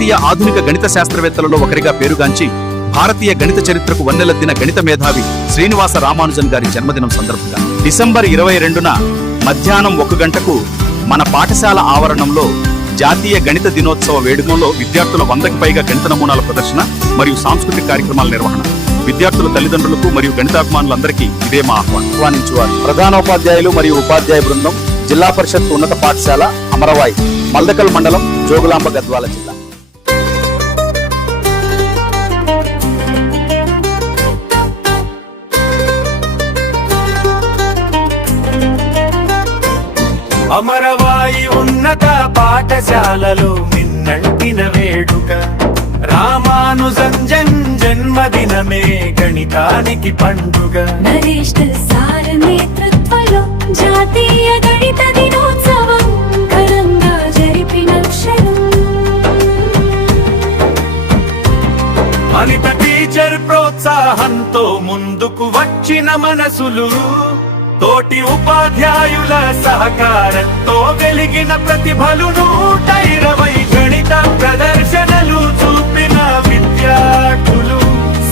భారతీయ ఆధునిక గణిత శాస్త్రవేత్తలలో ఒకరిగా పేరుగాంచి భారతీయ గణిత చరిత్రకు వన్నెలద్దిన గణిత మేధావి శ్రీనివాస రామానుజన్ గారి జన్మదినం సందర్భంగా డిసెంబర్ 22న మధ్యాహ్నం 1 గంటకు మన పాఠశాల ఆవరణంలో జాతీయ గణిత దినోత్సవ వేడుకలో విద్యార్థుల 100కి పైగా గణిత నమూనాల ప్రదర్శన మరియు సాంస్కృతిక కార్యక్రమాల నిర్వహణ. విద్యార్థుల తల్లిదండ్రులకు మరియు గణితాభిమానులందరికీ ఇదే మా ఆహ్వానించువారు ప్రధానోపాధ్యాయులు మరియు ఉపాధ్యాయ బృందం, జిల్లా పరిషత్ ఉన్నత పాఠశాల అమరవాయి, మల్దకల్ మండలం, జోగులాంబ, గద్వాల జిల్లా. అమరవాయి ఉన్నత పాఠశాలలో మిన్నంటిన వేడుక, రామానుజన్ జన్మదినమే గణితానికి పండుగ. నరేష్ సార్ నేతృత్వంలో జాతీయ గణిత దినోత్సవం ఘనంగా జరిపిన క్షణం. అనిత టీచర్ ప్రోత్సాహంతో ముందుకు వచ్చిన మనసులు, తోటి ఉపాధ్యాయుల సహకారంతో వెలిగిన ప్రతిభలు, 120 గణిత ప్రదర్శనలు చూపిన విద్యార్థులు,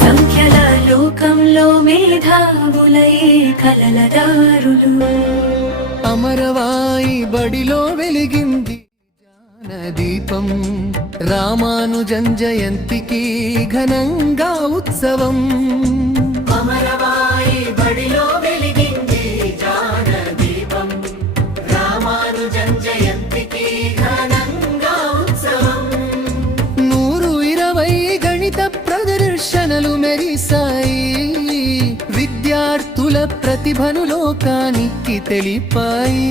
సంఖ్యల లోకంలో మేధావులై కలలదారులు. అమరవాయి బడిలో వెలిగింది జ్ఞానదీపం, రామానుజన్ జయంతికి ఘనంగా ఉత్సవం. అమరవాయి బడిలో వెలిగింది జ్ఞానదీపం, రామానుజన్ జయంతికి ఘనంగా ఉత్సవం. 120 గణిత ప్రదర్శనలు మెరిసాయి, విద్యార్థుల ప్రతిభను లోకానికి తెలిపాయి.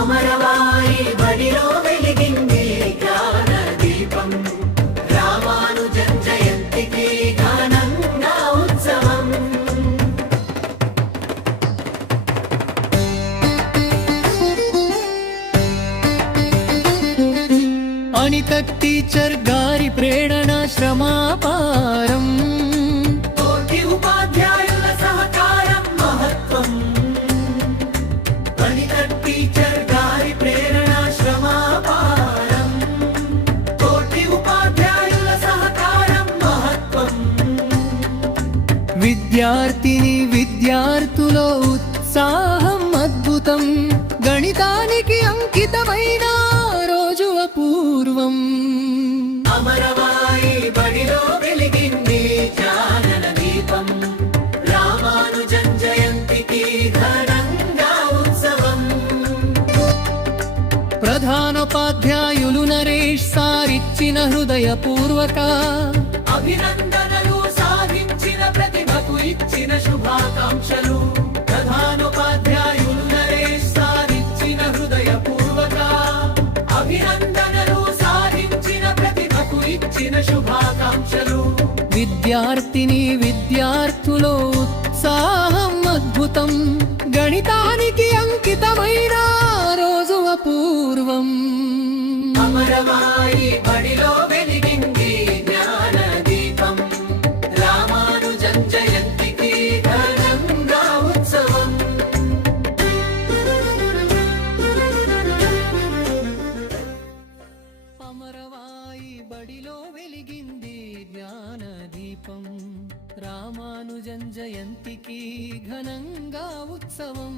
అమరవాయి బడిలో వెలిగింది జ్ఞానదీపం, రామానుజన్ జయంతికి ఘనంగా ఉత్సవం. అనిత టీచర్ గారి ప్రేరణ శ్రమాపారం, తోటి ఉపాధ్యాయుల సహకారం మహత్వం. అనిత టీచర్ గారి ప్రేరణ శ్రమాపారం, తోటి ఉపాధ్యాయుల సహకారం మహత్వం. విద్యార్థిని విద్యార్థులో ఉత్సాహం అద్భుతం, గణితానికి అంకితమైన రోజు అపూర్వం. అమరవాయి బడిలో వెలిగింది జ్ఞానదీపం, రామానుజన్ జయంతికి ఘనంగా ఉత్సవం. ప్రధానోపాధ్యాయులు నరేష్ సారిచ్చిన హృదయపూర్వక అభినందనలు, సాధించిన ప్రతిభకు ఇచ్చిన శుభాకాంక్షలు. ప్రధానోపాధ్యాయులు నరేష్ సారిచ్చిన హృదయపూర్వక అభినందనలు, సాధించిన ప్రతిభకు ఇచ్చిన శుభాకాంక్షలు. విద్యార్థిని విద్యార్థులో ఉత్సాహం అద్భుతం, గణితానికి అంకితమైన రోజు అపూర్వం. అమరవాయి బడిలో వెలిగింది జ్ఞానదీపం, రామానుజన్ జయంతికి ఘనంగా ఉత్సవం. అమరవాయి బడిలో వెలిగింది జ్ఞానదీపం, రామానుజన్ జయంతికి ఘనంగా ఉత్సవం.